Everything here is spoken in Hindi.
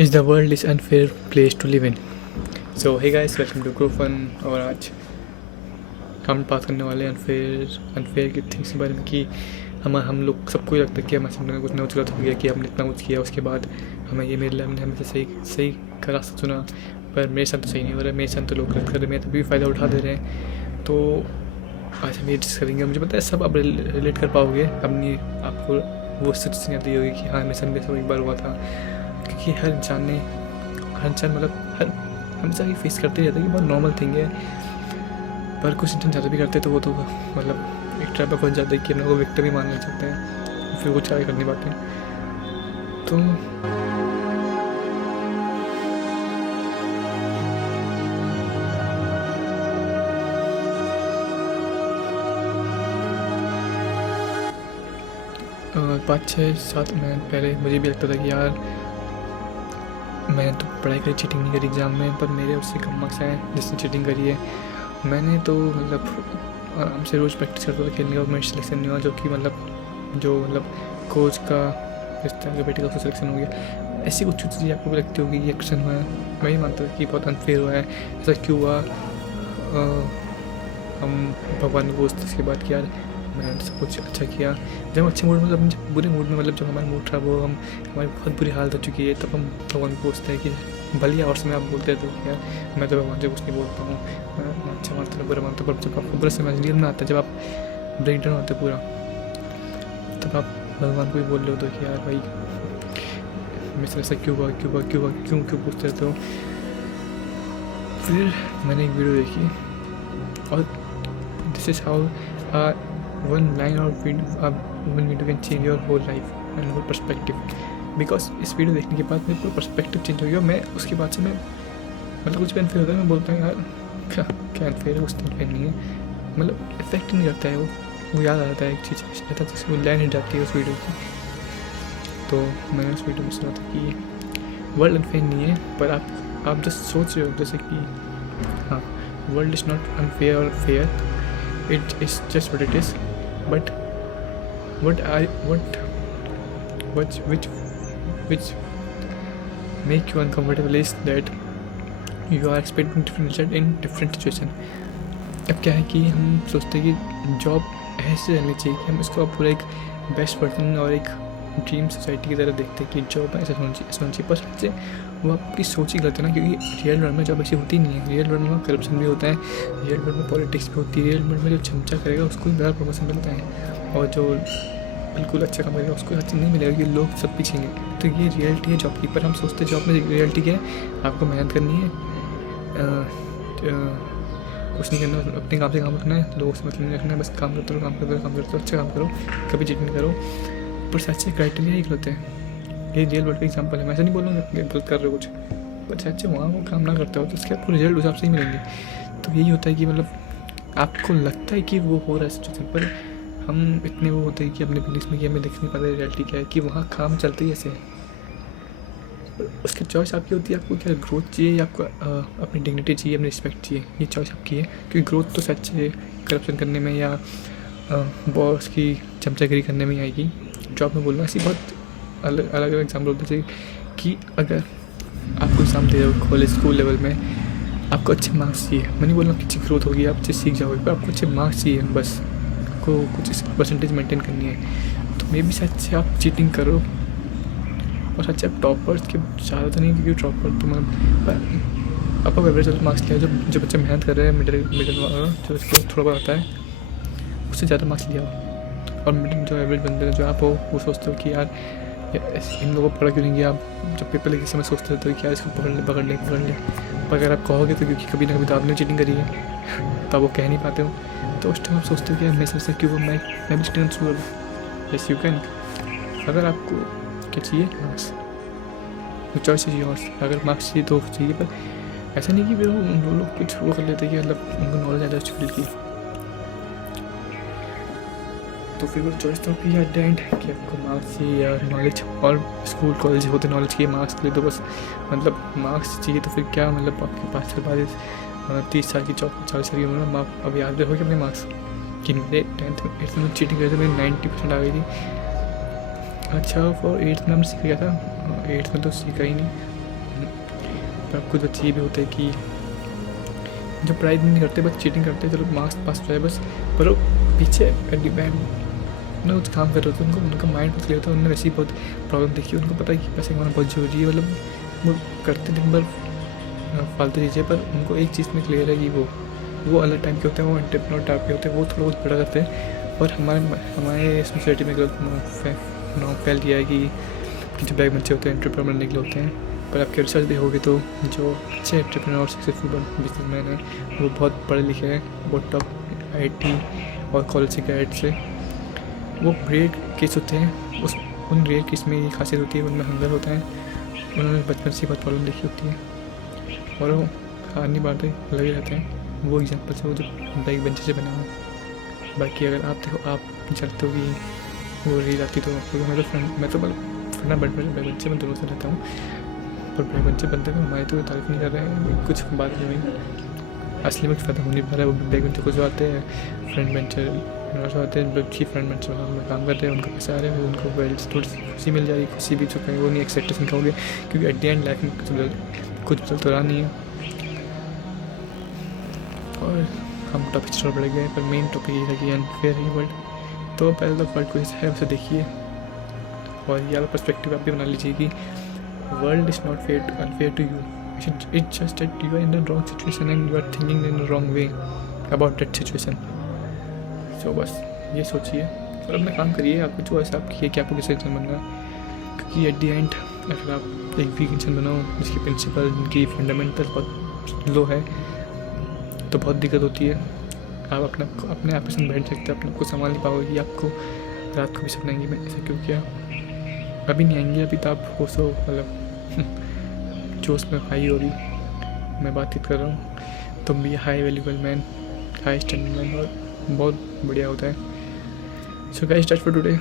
Is the world is unfair place to live in. So hey guys, welcome to grow fun. और आज हम बात करने वाले हैं अनफेयर की थिंग्स के बारे में कि हम लोग सबको ही लगता है कि हमारे सामने कुछ ना कुछ गलत हो गया, कि हमने इतना कुछ किया, उसके बाद हमें ये मिल रहा है, हमने हमेशा सही का रास्ता चुना, पर मेरे साथ तो सही नहीं हो रहा है, मेरे साथ तो लोग गलत कर रहे हैं, मेरे तभी फ़ायदा उठा दे रहे हैं। तो आज हम ये डिस्कस करेंगे। मुझे पता है सब आप रिलेट कर पाओगे, अपनी आपको वो सिचुएशन याद होगी कि हाँ मेरे साथ भी सब एक बार हुआ था। क्योंकि हर इंसान मतलब हर हमेशा ये फेस करते रहता है कि बहुत नॉर्मल थिंग है, पर कुछ इंसान ज़्यादा भी करते हैं तो वो तो मतलब एक ट्रैप में फंस जाता है कि अपने को विक्टिम ही मानना चाहते हैं, फिर कुछ आगे कर नहीं पाते। तो पाँच छः सात महीने पहले मुझे भी लगता था कि यार मैंने तो पढ़ाई करी, चीटिंग नहीं करी एग्ज़ाम में, पर मेरे उससे कम मार्क्स आए जिसने चीटिंग करी है। मैंने तो मतलब आराम से रोज़ प्रैक्टिस करता था खेलने का, मेरा सिलेक्शन नहीं हुआ, जो मतलब कोच का रिश्ता के बेटे का उसका सिलेक्शन हो गया। ऐसी कुछ चीज़ें आपको भी लगती होगी कि एक्शन हुआ है। मैं ही मानता था कि बहुत अनफेयर हुआ है, ऐसा क्यों हुआ। हम भगवान को पूछते इसके बाद कि यार मैंने सब कुछ अच्छा किया। जब अच्छे मूड में, जब बुरे मूड में, मतलब जब हमारा मूड खराब हो, हम हमारी बहुत बुरी हालत हो चुकी है, तब हम भगवान को पूछते हैं कि भले और समय आप बोलते हैं तो यार मैं तो भगवान से कुछ नहीं बोलता हूँ, मैं अच्छा मानता हूँ बुरा मानता हूँ, पर जब आपको बुरा समझ नहीं आता, जब आप ब्रेक डाउन होते पूरा, तब आप भगवान को भी बोल रहे हो तो कि यार भाई मेरे से ऐसा क्यों हुआ क्यों पूछते रहते हो। फिर मैंने एक वीडियो देखी और this is how one line or one video can change your whole life and whole perspective। Because इस वीडियो देखने के बाद मेरा पूरा पर्सपेक्टिव चेंज हो गया। मैं उसके बाद से मैं मतलब कुछ भी अनफेयर होता है मैं बोलता हूँ यार क्या अनफेयर है, कुछ तो अनफेयर नहीं है, मतलब इफेक्ट नहीं करता है वो याद आ जाता है एक चीज़ रहता है, वो लाइन हिट जाती है उस वीडियो की। तो मैंने उस वीडियो में सुना था कि वर्ल्ड अनफेयर नहीं है, पर आप जस्ट सोच रहे हो जैसे कि हाँ वर्ल्ड इज़ नॉट अनफेयर और fair, it is just what it is, but which make you uncomfortable is that you are expecting different result in different situation। अब क्या है कि हम सोचते हैं कि जॉब ऐसे रहनी चाहिए कि हम इसको पूरा एक बेस्ट पर्सन और एक ड्रीम सोसाइटी की तरह देखते हैं कि जॉब ऐसा होना चाहिए, पर सच्चे वो आपकी सोच ही गलत है ना, क्योंकि रियल वर्ल्ड में जॉब ऐसी होती नहीं है। रियल वर्ल्ड में करप्शन भी होता है, रियल वर्ल्ड में पॉलिटिक्स भी होती है, रियल वर्ल्ड में जो चमचा करेगा उसको ही ज़्यादा प्रमोशन मिलता है, और जो बिल्कुल अच्छा काम करेगा उसको अच्छा नहीं मिलेगा, क्योंकि लोग सब पीछेंगे। तो ये रियलिटी है जॉब की। पर हम सोचते हैं जॉब में रियलिटी क्या है, आपको मेहनत करनी है, कुछ नहीं करना, अपने काम से काम रखना है, लोगों से मतलब नहीं रखना है, बस काम करते रहो, अच्छा काम करो, कभी चीट नहीं करो। पर सच्चे क्राइटेरिया ही गलत है। ये रियल वर्ल्ड का एग्जाम्पल है, मैं ऐसा नहीं बोलूँगा कि गलत कर रहे हो कुछ, पर सच्चे वहाँ वो काम ना करते हो तो उसके आपको रिजल्ट उस हिसाब से ही मिलेंगे। तो यही होता है कि मतलब आपको लगता है कि वो हो रहा है सिचुएशन, पर हम इतने वो होते हैं कि अपने बिलीफ में कि हमें देख नहीं पाते रियलिटी क्या है, कि वहाँ काम चलते ही ऐसे है। उसकी चॉइस आपकी होती है, आपको क्या ग्रोथ चाहिए या आपको अपनी डिग्निटी चाहिए, अपनी रिस्पेक्ट चाहिए, ये चॉइस आपकी है। क्योंकि ग्रोथ तो सच है करप्शन करने में या बॉस की चमचागिरी करने में आएगी। जॉब में बोलना ऐसी बहुत अलग एग्जाम्पल होते हैं कि अगर आपको एग्ज़ाम दे रहे हो कॉलेज स्कूल लेवल में, आपको अच्छे मार्क्स चाहिए, मैं नहीं बोल रहा हूँ कि अच्छी ग्रोथ होगी, आप अच्छे सीख जाओगे, पर आपको अच्छे मार्क्स चाहिए, बस आपको कुछ परसेंटेज मेंटेन करनी है। तो मे भी शायद से आप चीटिंग करो, और सच्चे आप टॉपर्स के ज़्यादा तो नहीं, क्योंकि टॉपर तो मतलब आपको एवरेज वाले मार्क्स लिया, जो बच्चे मेहनत कर रहे हैं मिडिल जो उसको थोड़ा बहुत आता है उससे ज़्यादा मार्क्स लिया। और मिडिल जो एवरेज बंदे जो आप हो वो सोचते हो कि यार इन लोगों को पढ़ा क्यों नहीं गया, आप जब पेपर लिखे समय सोचते रहते हो कि यार इसको पकड़ ले। पर अगर आप कहोगे तो क्योंकि कभी ना कभी तो आपने चीटिंग करी है, तो आप वो कह नहीं पाते हो, तो उस टाइम आप सोचते हो कि यार मेरे से क्यों मैं भी चीटिंग शुरू करूँ। Yes you can. अगर आपको क्या चाहिए मार्क्स, तो चॉइस इज योर्स। अगर मार्क्स चाहिए तो चाहिए, पर ऐसा नहीं कि फिर वो लोग कुछ वो कर लेते कि मतलब उनको नॉलेज ज़्यादा उस फील्ड की, तो फिर वो चॉइस तो आपकी एट द एंड कि आपको मार्क्स चाहिए या नॉलेज। और स्कूल कॉलेज होते नॉलेज के मार्क्स के लिए, तो बस मतलब मार्क्स चाहिए तो फिर क्या मतलब आपके पास से बाद 30 साल की 40 साल की उम्र में आप अब याद रखोगे अपने मार्क्स कि मेरे 10th में 8th में चीटिंग करे थे, मेरी 90% आ गई थी। अच्छा फॉर 8th में हमने सीख गया था, 8th में तो सीखा ही नहीं, पर कुछ बच्चे ये भी होते हैं कि जो पढ़ाई नहीं करते बस चीटिंग करते हैं, चलो मार्क्स पास हो जाए बस, पर वो पीछे एट द एंड ना कुछ काम कर रहे होते हैं, उनको उनका माइंड बहुत क्लियर होता है, उन्होंने वैसी बहुत प्रॉब्लम देखी, उनको पता है कि पैसे कमाना बहुत जरूरी है, मतलब वो करते दिन भर फालतू चीज़ें, पर उनको एक चीज़ में क्लियर है कि वो अलग टाइप के होते हैं, वो एंटरप्रेन्योर टाइप के होते हैं, वो थोड़ा बहुत बड़ा करते हैं। और हमारे सोसाइटी में गलत नाम फैल गया है कि जो बैग बच्चे होते हैं एंटरप्रेन्योर बनने के लिए होते हैं, पर आपके रिसर्च देखोगे तो जो अच्छे एंटरप्रेन्योर सक्सेसफुल बिजनेसमैन हैं वो बहुत पढ़े लिखे हैं, बहुत टॉप IIT और कॉलेज से ग्रेड से, वो रेयर केस होते हैं। उन रेयर केस में ये खासियत होती है, उनमें हंगर होता है, उन्होंने बचपन से बहुत प्रॉब्लम देखी होती है और वो हारनी बातें लगे रहते हैं। वो एग्जाम्पल से वो जो बैक बेंचर से बना हुआ। बाकी अगर आप देखो, आप चाहते हो कि वो रील आती तो मैं तो फना बैक बेंचर में दोनों से रहता हूँ, पर बैक बेंचर बनते तो हमारी तो तारीफ नहीं कर रहे हैं, कुछ बात नहीं हुई, असली में फ़ायदा हो नहीं पा रहा है। वो बैक बेंचर को जो आते हैं फ्रंट बेंचर जो आते हैं, जो चीफ फ्रंट बेंचर में काम करते हैं, उनको पैसे आ रहे हैं, उनको थोड़ी सी खुशी मिल जाएगी, खुशी भी जो कहीं वो नहीं एक्सेप्टेशन कहोगे, क्योंकि एट द एंड लाइफ में कुछ बदल तो रहा नहीं है। और हम टॉपिक चल बढ़ गए, पर मेन टॉपिक ये था कि अनफेयर है वर्ल्ड। तो पहले तो वर्ल्ड को है उसे देखिए और ये वाला पर्सपेक्टिव आप भी बना लीजिए कि world is not unfair to you, it's just that you are in the wrong situation and you are thinking in the wrong way about that situation. So बस ये सोचिए और अपना काम करिए, आपको जो ऐसा आप किए कि आपको किसी इंसान बनना है, क्योंकि एट द एंड अगर आप एक वीक इंसान बनाओ जिसकी प्रिंसिपल जिनकी फंडामेंटल बहुत लो है तो बहुत दिक्कत होती है। आप अपने आप से बैठ सकते हैं, अपने आप को संभाल नहीं पाओगे कि आपको रात को भी सपना आएंगे मैं ऐसा क्यों किया, अभी नहीं आएंगे, अभी तो आप हो सो मतलब जोश में हाई हो रही, मैं बातचीत कर रहा हूँ, तुम भी high valuable man, high standard man, और बहुत बढ़िया होता है। So guys that's for today.